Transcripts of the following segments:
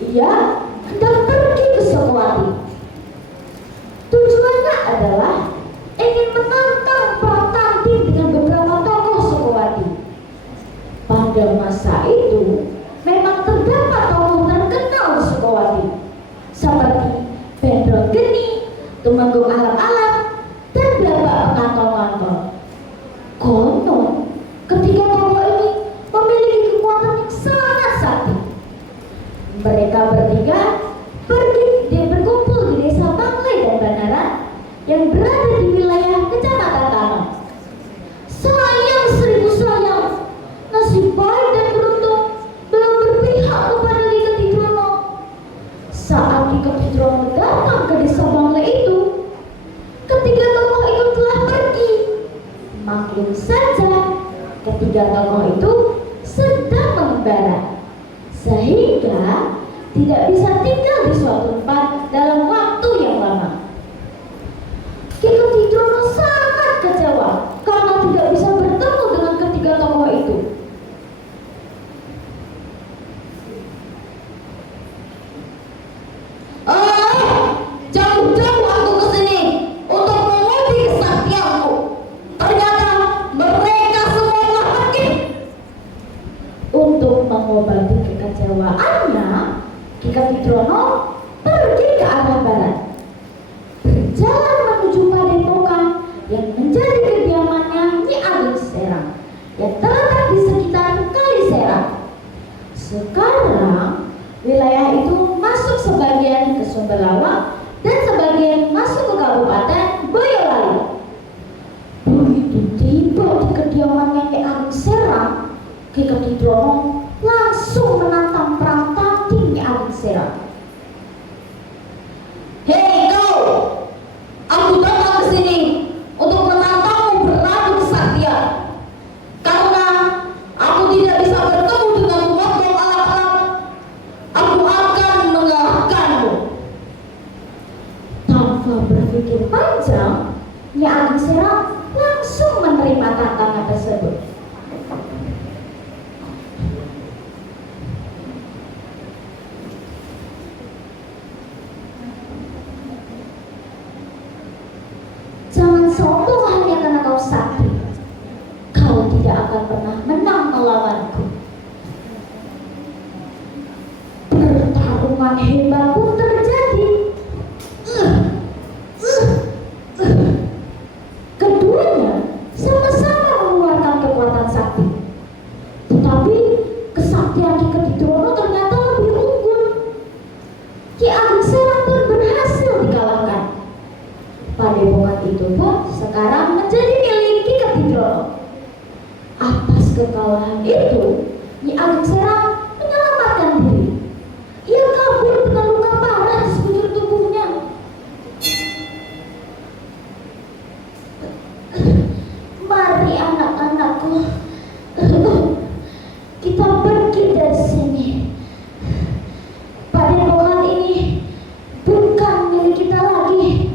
Ia hendak pergi ke Sukowati. Tujuannya adalah ingin menantang perang tanding dengan beberapa tokoh Sukowati. Pada masa itu memang terdapat tokoh terkenal di Sukowati seperti Bendrong Geni, Tumenggung Alam-Alam, dan Blabak Pengantong-ngantong. Konon ketiga tokoh ini memiliki kekuatan yang sangat sakti. Mereka bertiga berkumpul di desa Banglai dan Banaran yang berada di wilayah Kecamatan Tanah. Sayang seribu sayang, nasib baik dan beruntung belum berpihak kepada Ki Ketidrono. Saat Ki Ketidrono datang ke desa Banglai itu, ketiga tokoh itu telah pergi. Maklum saja, ketiga tokoh itu sedang mengembara, sehingga tidak bisa tinggal di suatu tempat dalam waktu yang lama. Ki Ketidrono sangat kecewa karena tidak bisa bertemu dengan ketiga tokoh itu. Jauh-jauh aku ke sini untuk menguji kesaktianku. Ternyata mereka semua telah pergi. Untuk mengobati kekecewaannya, Ki Ketidrono pergi ke arah barat, berjalan menuju Padepokan yang menjadi kediamannya Nyi Ageng Serang yang terletak di sekitar Kali Serang. Sekarang wilayah itu masuk sebagian ke Sumberlawang dan sebagian masuk ke Kabupaten Boyolali. Begitu tiba di kediamannya Nyi Ageng Serang, Ki Ketidrono langsung menantang perang tanding Nyi Ageng Serang. Hei kau, aku datang ke sini untuk menantangmu beradu kesaktian. Karena aku tidak bisa bertemu dengan Tumenggung Alam-Alam, aku akan mengalahkanmu. Tanpa berpikir panjang, Nyi Ageng Serang langsung menerima tantangan tersebut. Jangan sombong hanya karena kau sakti. Kau tidak akan pernah menang melawanku. Pertarungan hebat pun terjadi. Keduanya sama-sama mengeluarkan kekuatan sakti. Tetapi kesaktian Ki Ketidrono ternyata lebih unggul. Ki Ageng Serang pun berhasil dikalahkan. Padepokan itu pun sekarang menjadi milik Ki Ketidrono. Atas kekalahan itu, Nyi Ageng Serang menyelamatkan diri. Ia kabur dengan luka parah di sekujur tubuhnya. Mari anak-anakku, kita pergi dari sini. Padepokan ini bukan milik kita lagi.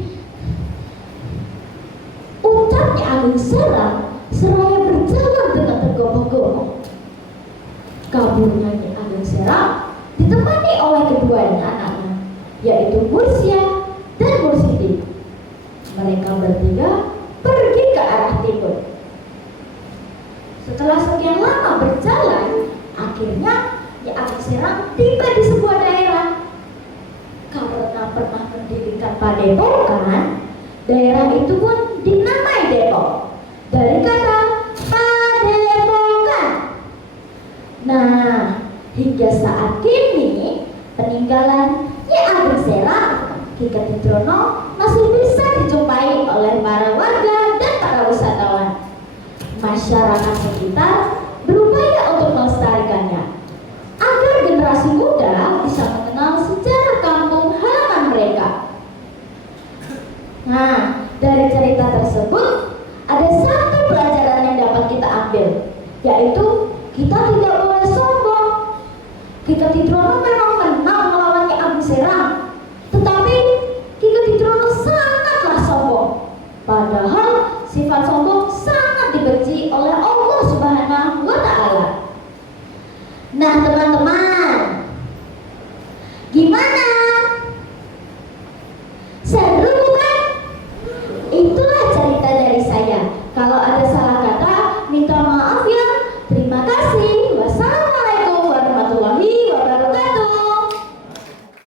Ucap Nyi Ageng Serang seraya berjalan dengan tergopoh-gopoh. Kaburnya Nyi Ageng Serang ditemani oleh keduanya anaknya, yaitu Mursia dan Mursidi. Mereka bertiga pergi ke arah timur. Setelah sekian lama berjalan, akhirnya Nyi Ageng Serang tiba di sebuah daerah. Karena pernah mendirikan padepokan, daerah itu pun dinamai Depok dari kata padepokan. Nah, hingga saat kini peninggalan Nyi Ageng Serang Ki Ketidrono masih bisa dijumpai oleh para warga dan para wisatawan. Masyarakat sekitar